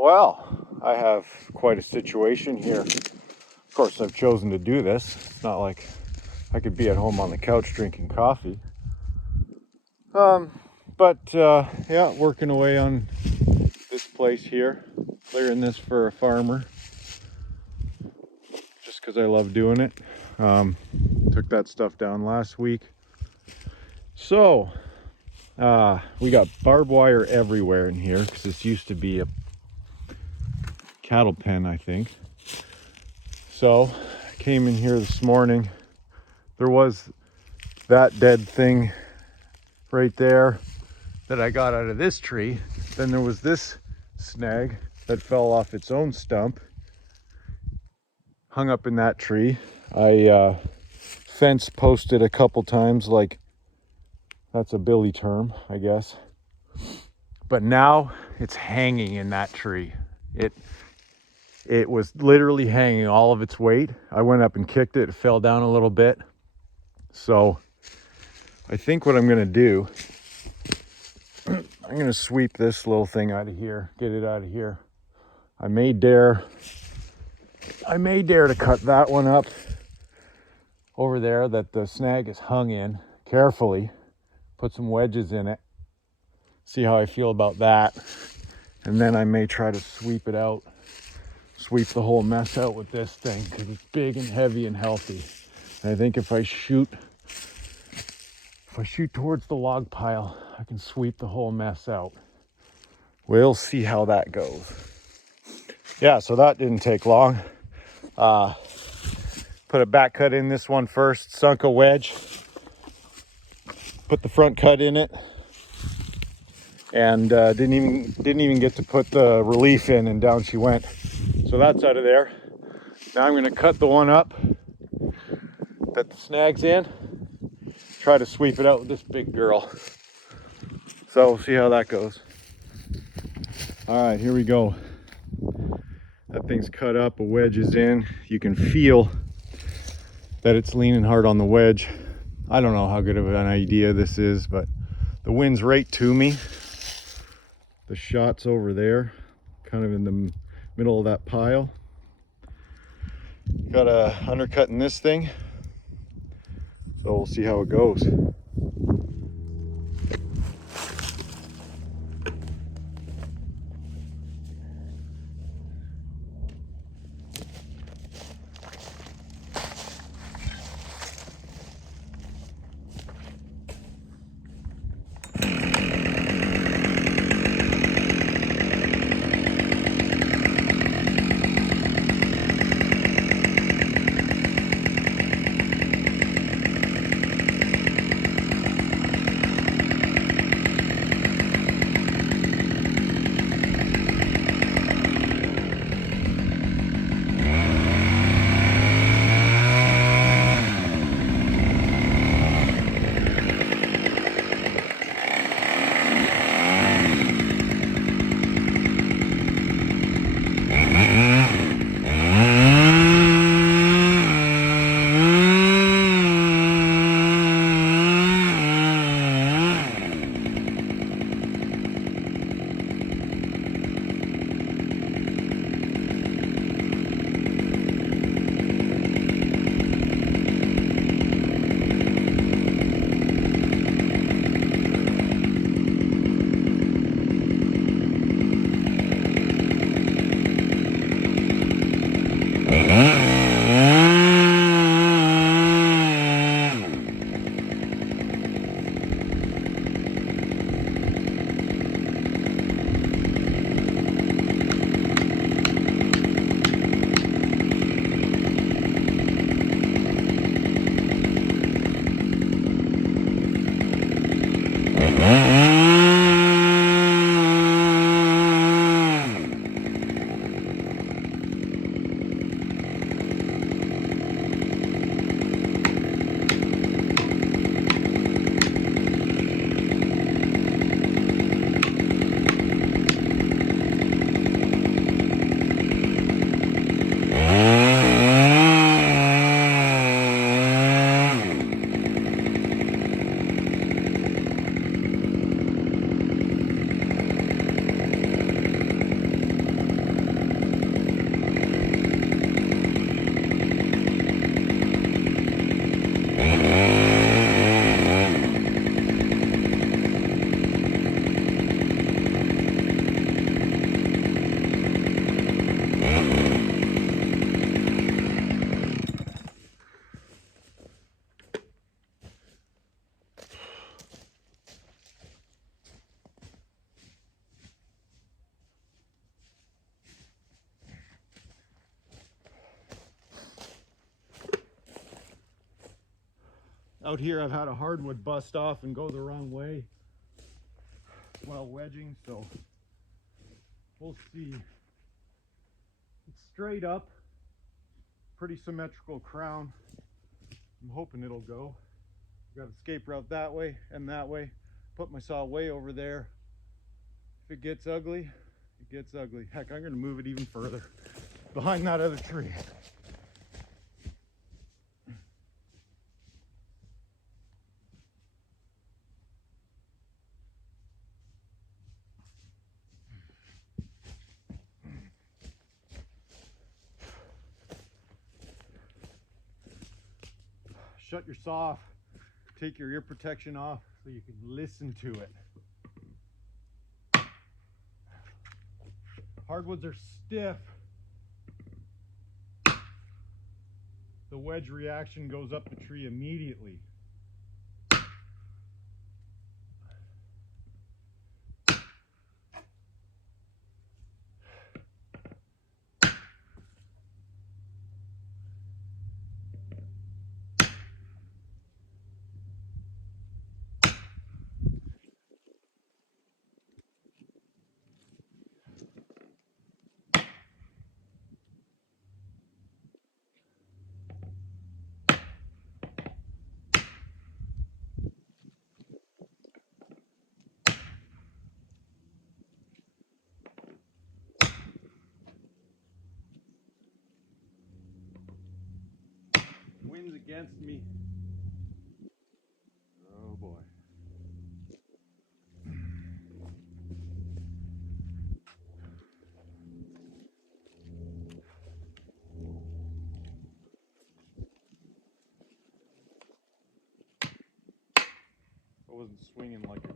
Well, I have quite a situation here. Of course, I've chosen to do this. It's not like I could be at home on the couch drinking coffee. Yeah, working away on this place here, clearing this for a farmer, just because I love doing it. Took that stuff down last week. So, we got barbed wire everywhere in here because this used to be a cattle pen, I think. So, I came in here this morning. There was that dead thing right there that I got out of this tree. Then there was this snag that fell off its own stump, hung up in that tree. I fence posted a couple times, like that's a Billy term, I guess. But now it's hanging in that tree. It was literally hanging all of its weight. I went up and kicked it. It fell down a little bit. So I think what I'm going to do, I'm going to sweep this little thing out of here, get it out of here. I may dare to cut that one up over there that the snag is hung in carefully, put some wedges in it, see how I feel about that. And then I may try to sweep it out, sweep the whole mess out with this thing because it's big and heavy and healthy. And I think if I shoot towards the log pile, I can sweep the whole mess out. We'll see how that goes. Yeah, so that didn't take long. Put a back cut in this one first, sunk a wedge, put the front cut in it, and didn't even get to put the relief in, and down she went. So that's out of there. Now I'm going to cut the one up that the snag's in, try to sweep it out with this big girl. So we'll see how that goes. All right, here we go. That thing's cut up, a wedge is in. You can feel that it's leaning hard on the wedge. I don't know how good of an idea this is, but the wind's right to me. The shot's over there, kind of in the middle of that pile. Got a undercut in this thing, so we'll see how it goes. Out here I've had a hardwood bust off and go the wrong way while wedging, so we'll see. It's straight up, pretty symmetrical crown. I'm hoping it'll go. Got escape route that way and that way. Put my saw way over there. If it gets ugly, it gets ugly. Heck, I'm gonna move it even further behind that other tree. Shut your saw off. Take your ear protection off so you can listen to it. Hardwoods are stiff. The wedge reaction goes up the tree immediately. Wind's against me. Oh boy. I wasn't swinging like it.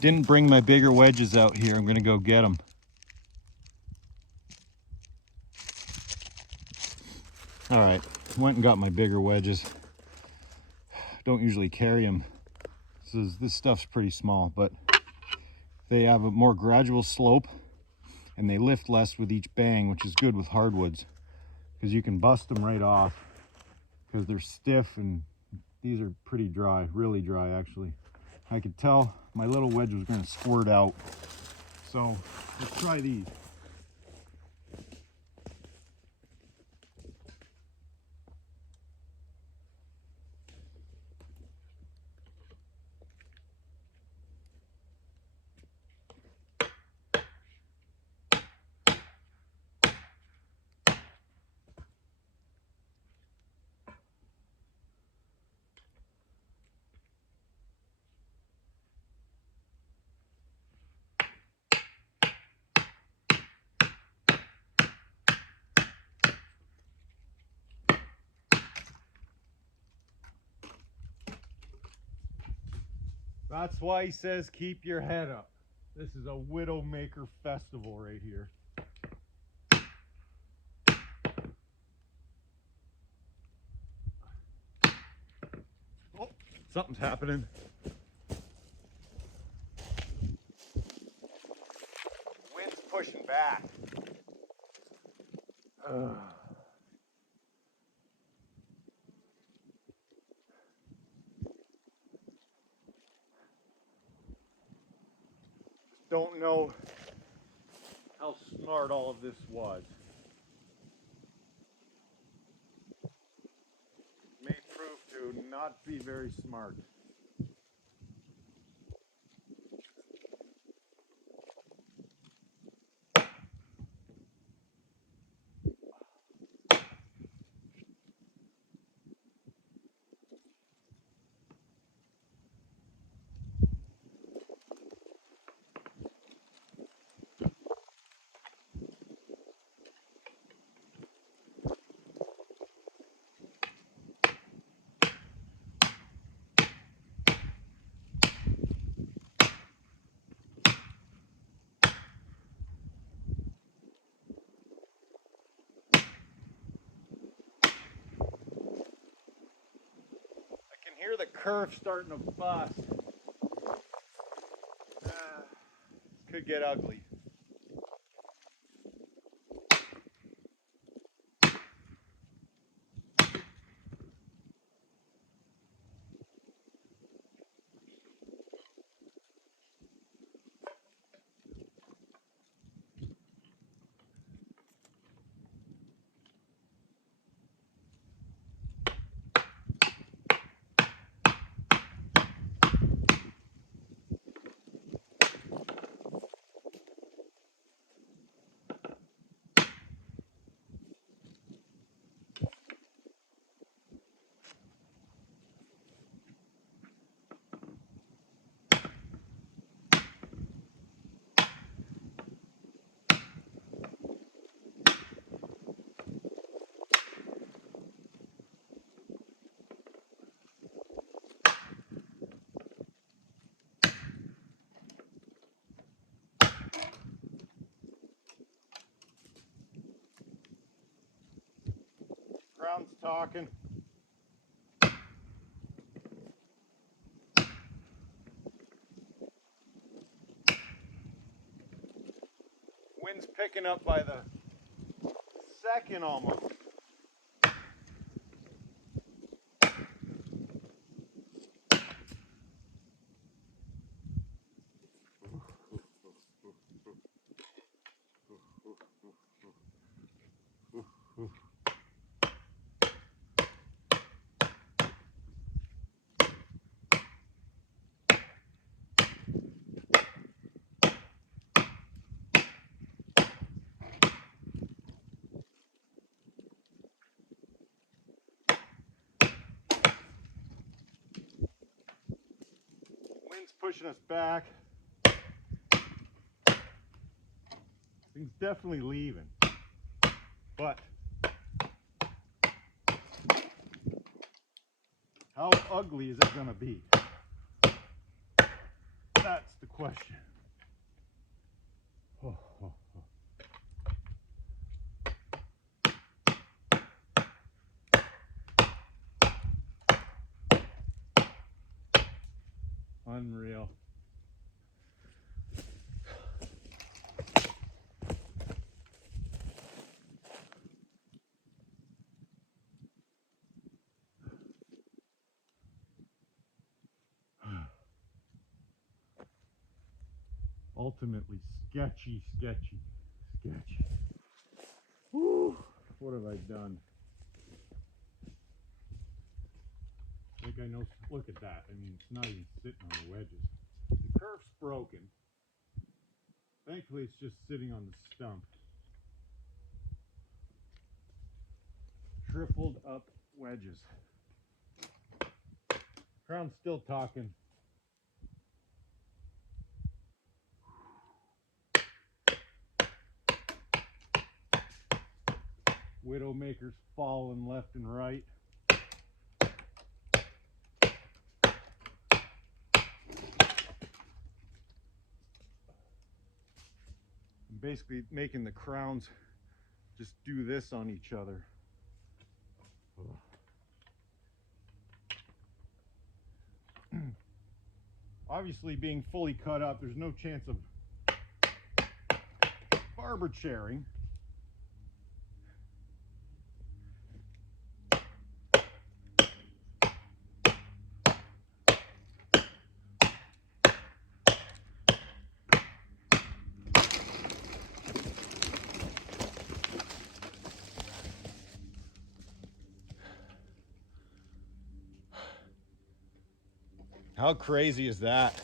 Didn't bring my bigger wedges out here. I'm gonna go get them. All right, went and got my bigger wedges. Don't usually carry them. This stuff's pretty small, but they have a more gradual slope and they lift less with each bang, which is good with hardwoods because you can bust them right off because they're stiff, and these are pretty dry, really dry actually. I could tell my little wedge was going to squirt out. So let's try these. That's why he says keep your head up. This is a Widowmaker festival right here. Oh, something's happening. Wind's pushing back. Don't know how smart all of this was. May prove to not be very smart. I can hear the curve starting to bust. Could get ugly. Crown's talking. Wind's picking up by the second almost. Wind's pushing us back. Thing's definitely leaving. But how ugly is it gonna be? That's the question. Oh, oh, oh. Unreal. Ultimately sketchy, sketchy, sketchy. Whew, what have I done? I think I know. Look at that. I mean, it's not even sitting on the wedges. The curve's broken. Thankfully, it's just sitting on the stump. Tripled up wedges. Crown's still talking. Widowmaker's falling left and right. I'm basically making the crowns just do this on each other. Obviously, being fully cut up, there's no chance of barber chairing. How crazy is that?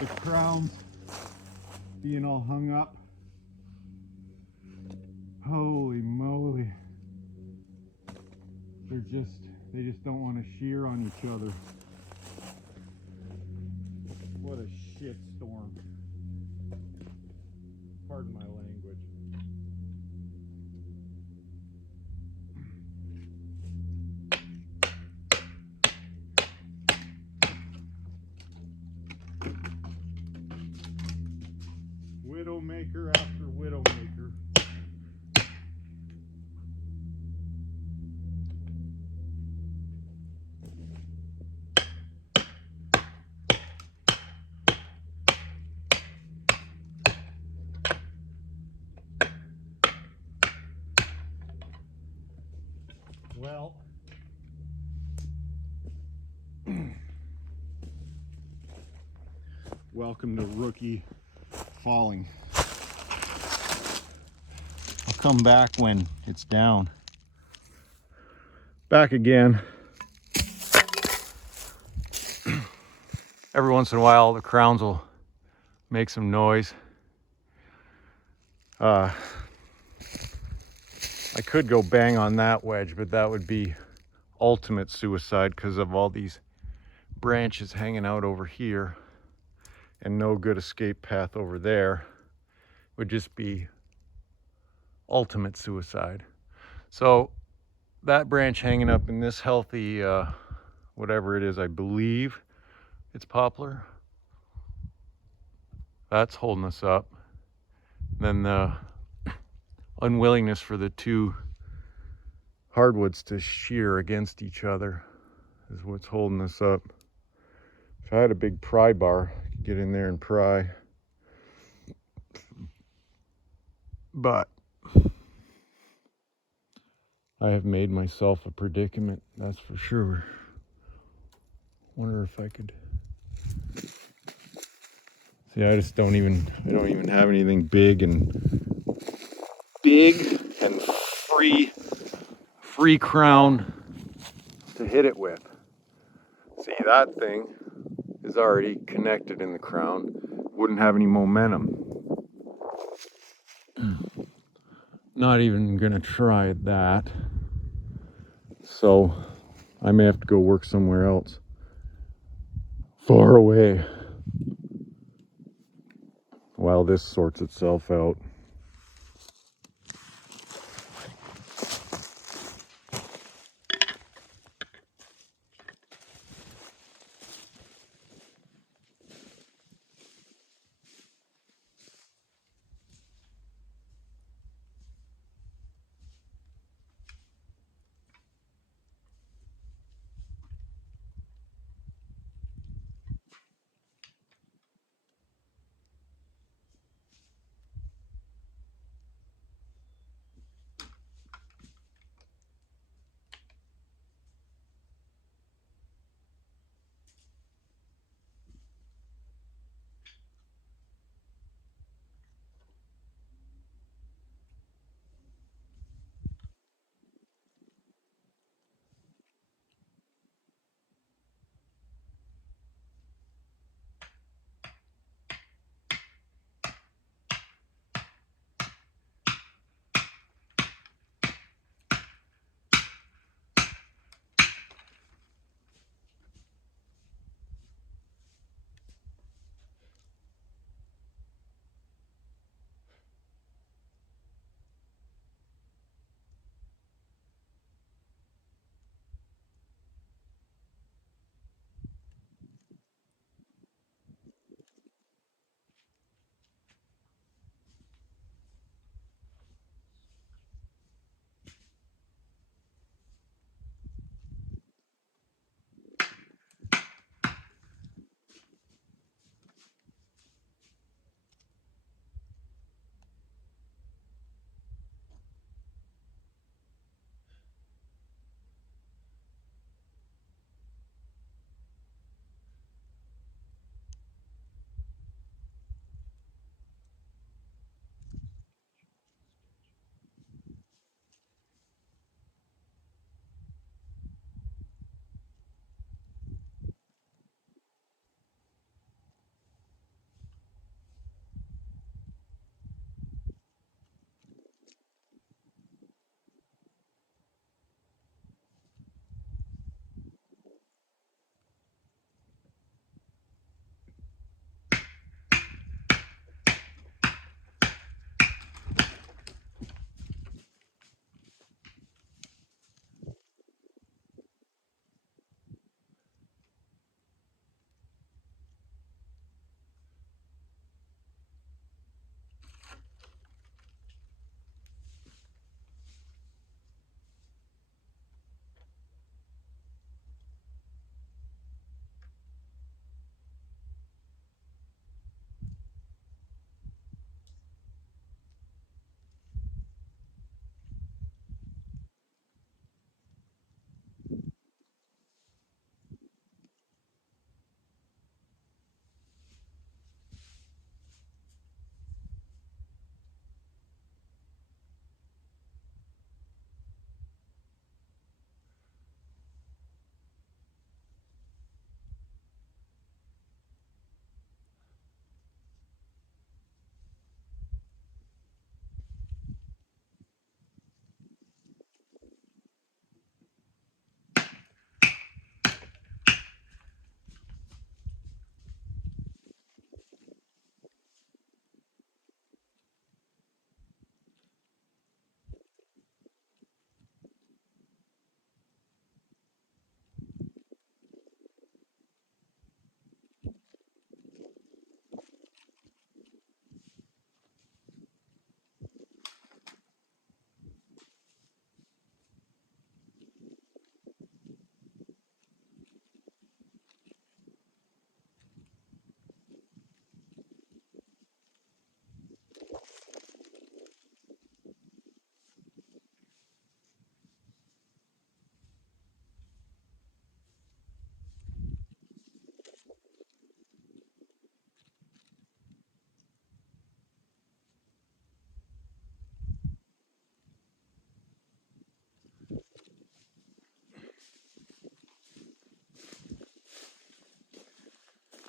The crowns being all hung up. Holy moly. They just don't want to shear on each other. What a shit storm. Pardon my language. Widowmaker after widowmaker. Well, welcome to rookie falling. I'll come back when it's down. Back again. Every once in a while the crowns will make some noise. I could go bang on that wedge, but that would be ultimate suicide because of all these branches hanging out over here and no good escape path over there. Would just be ultimate suicide. So that branch hanging up in this healthy whatever it is, I believe it's poplar, that's holding us up. Then the unwillingness for the two hardwoods to shear against each other is what's holding us up. If I had a big pry bar, I could get in there and pry. But I have made myself a predicament, that's for sure. Wonder if I could. See, I don't even have anything big and free crown to hit it with. See, that thing is already connected in the crown. Wouldn't have any momentum. Not even gonna try that. So I may have to go work somewhere else. Far away. While this sorts itself out.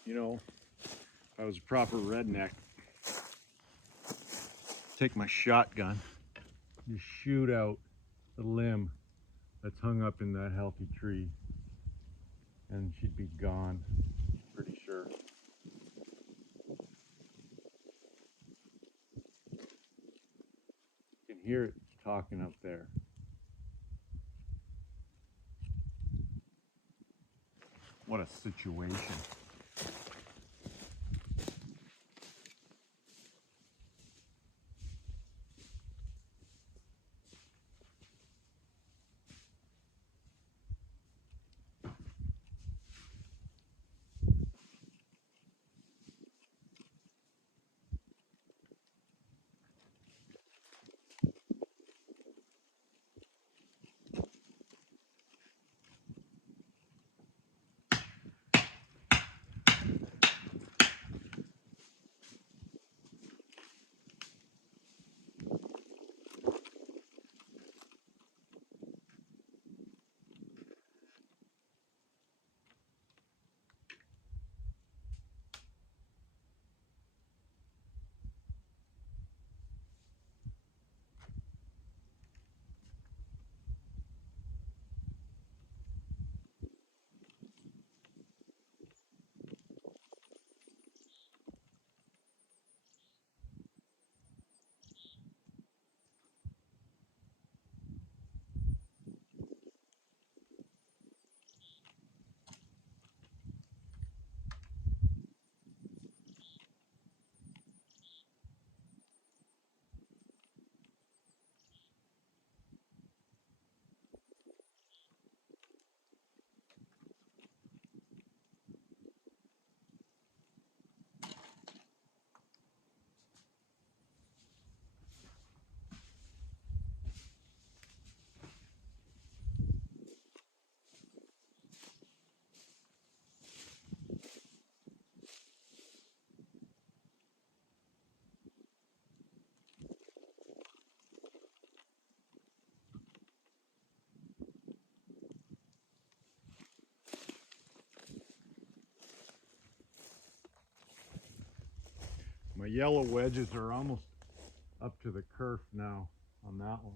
You know, if I was a proper redneck, take my shotgun, just shoot out the limb that's hung up in that healthy tree, and she'd be gone, pretty sure. You can hear it talking up there. What a situation. My yellow wedges are almost up to the kerf now on that one.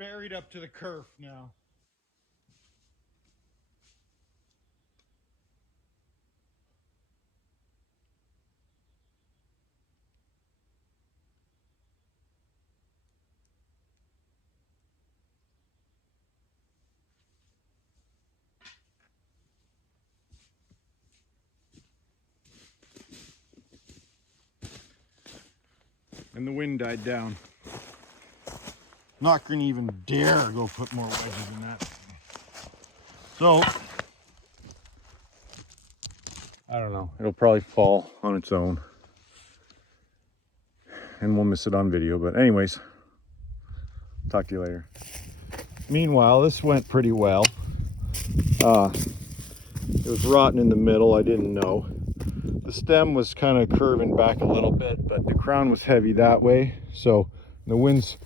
buried up to the kerf now. And the wind died down. Not gonna even dare go put more wedges in that thing. So, I don't know. It'll probably fall on its own. And we'll miss it on video. But anyways, talk to you later. Meanwhile, this went pretty well. It was rotten in the middle. I didn't know. The stem was kind of curving back a little bit, but the crown was heavy that way. So the wind's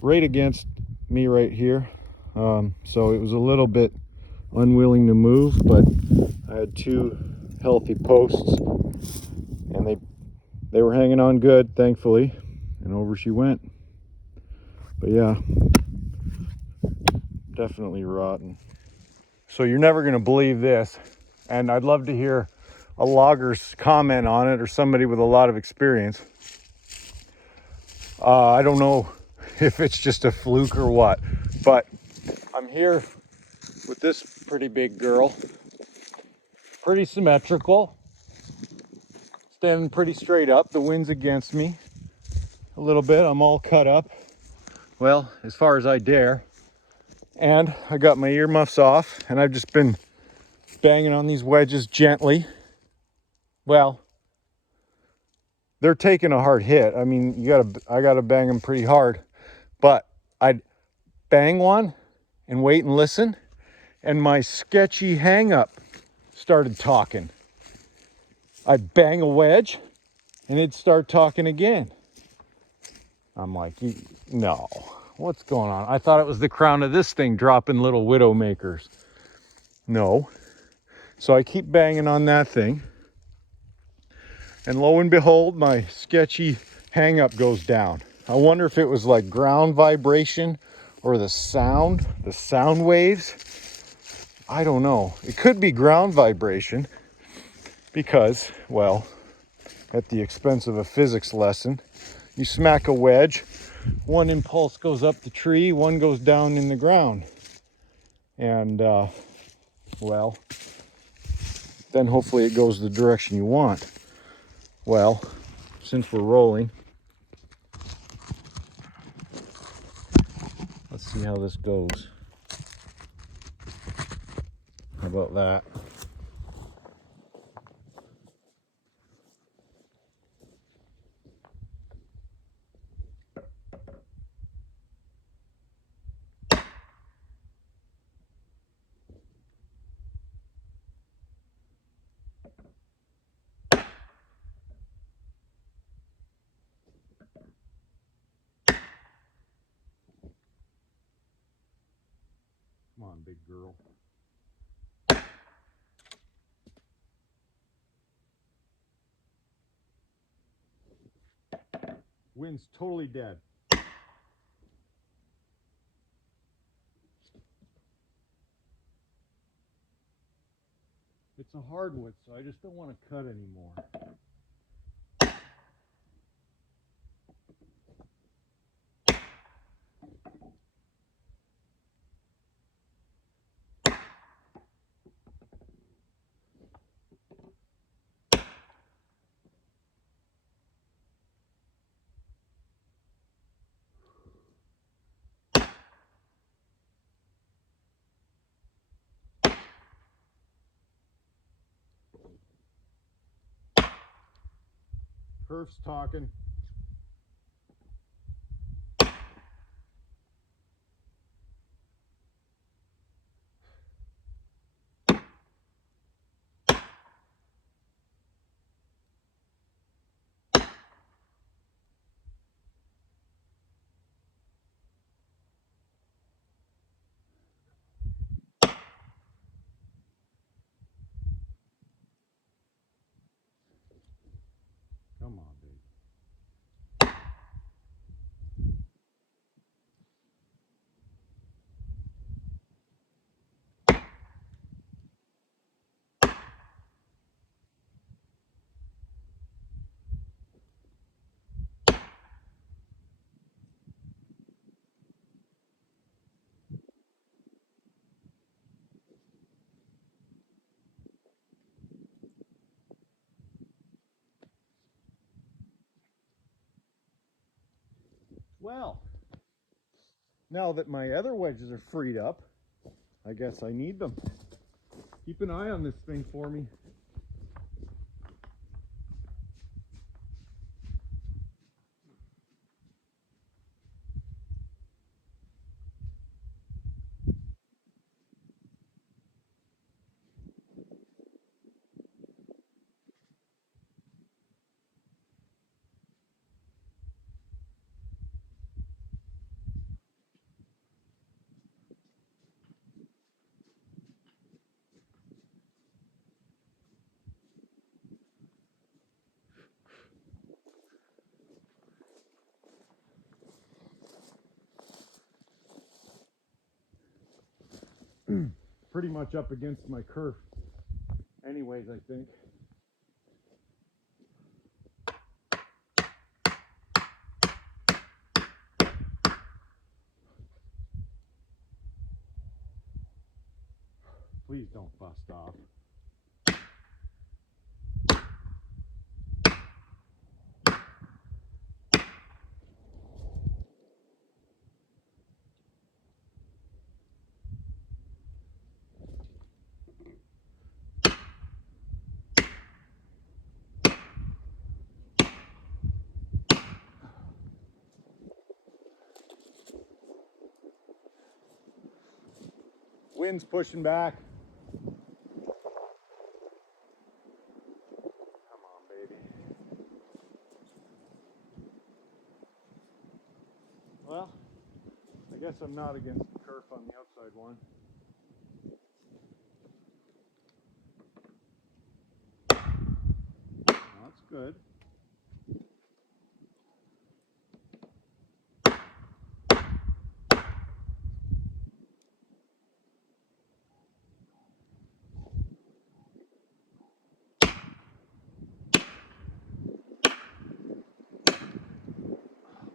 right against me right here. So it was a little bit unwilling to move, but I had two healthy posts and they were hanging on good, thankfully, and over she went. But yeah, definitely rotten. So you're never going to believe this, and I'd love to hear a logger's comment on it or somebody with a lot of experience. I don't know if it's just a fluke or what, but I'm here with this pretty big girl, pretty symmetrical, standing pretty straight up. The wind's against me a little bit. I'm all cut up, well, as far as I dare, and I got my earmuffs off, and I've just been banging on these wedges gently. Well, they're taking a hard hit. I mean, I gotta bang them pretty hard, but I'd bang one and wait and listen, and my sketchy hang up started talking. I'd bang a wedge and it'd start talking again. I'm like, no, what's going on? I thought it was the crown of this thing dropping little widow makers. No. So I keep banging on that thing, and lo and behold, my sketchy hang up goes down. I wonder if it was like ground vibration or the sound waves. I don't know. It could be ground vibration because, well, at the expense of a physics lesson, you smack a wedge, one impulse goes up the tree, one goes down in the ground. And, well, then hopefully it goes the direction you want. Well, since we're rolling, let's see how this goes. How about that? Come on, big girl. Wind's totally dead. It's a hardwood, so I just don't want to cut anymore. Perf's talking. Come on, baby. Well, now that my other wedges are freed up, I guess I need them. Keep an eye on this thing for me. Pretty much up against my kerf anyways, I think. Please don't bust off. Wind's pushing back. Come on, baby. Well, I guess I'm not against the kerf on the outside one. That's good.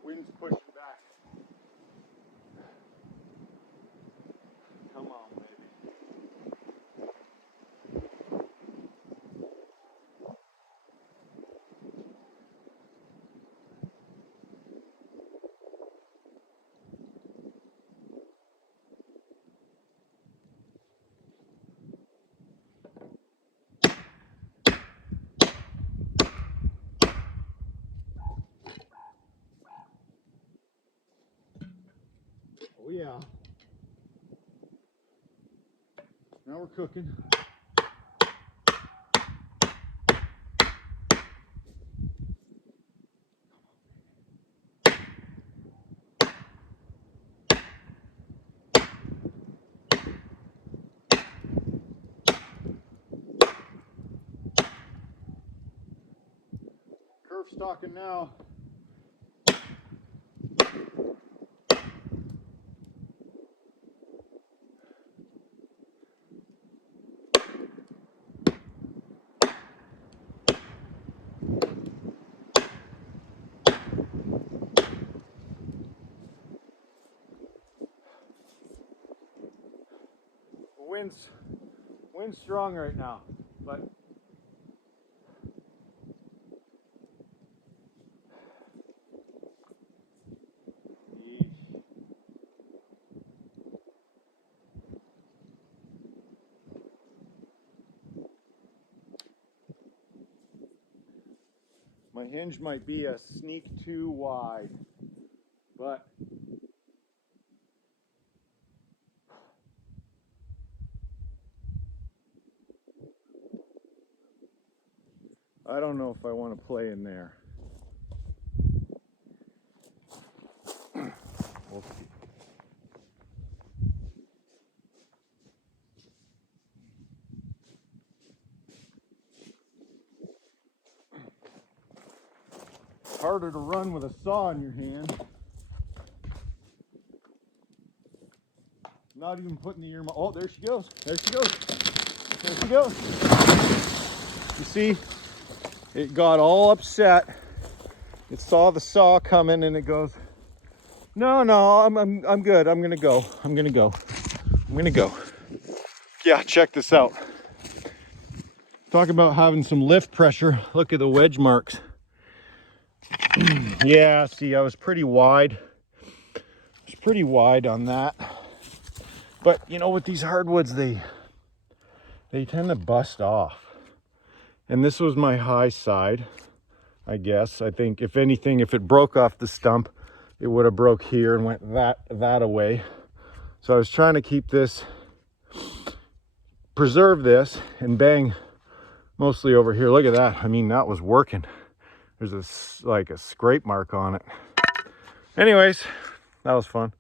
Wind's pushing back. Come on, baby. Oh yeah. Now we're cooking. Kerf stalking now. Wind's strong right now, but my hinge might be a sneak too wide, but I don't know if I want to play in there. We'll see. Harder to run with a saw in your hand. Not even putting the ear. Oh, there she goes. There she goes. There she goes. You see, it got all upset. It saw the saw coming and it goes, no, I'm good. I'm gonna go. I'm gonna go. I'm gonna go. Yeah, check this out. Talk about having some lift pressure. Look at the wedge marks. Yeah, see, I was pretty wide. pretty wide on that. But you know, with these hardwoods, they tend to bust off. And this was my high side, I guess. I think if anything, if it broke off the stump, it would have broke here and went that away. So I was trying to keep this, preserve this, and bang mostly over here. Look at that. I mean, that was working. There's like a scrape mark on it. Anyways, that was fun.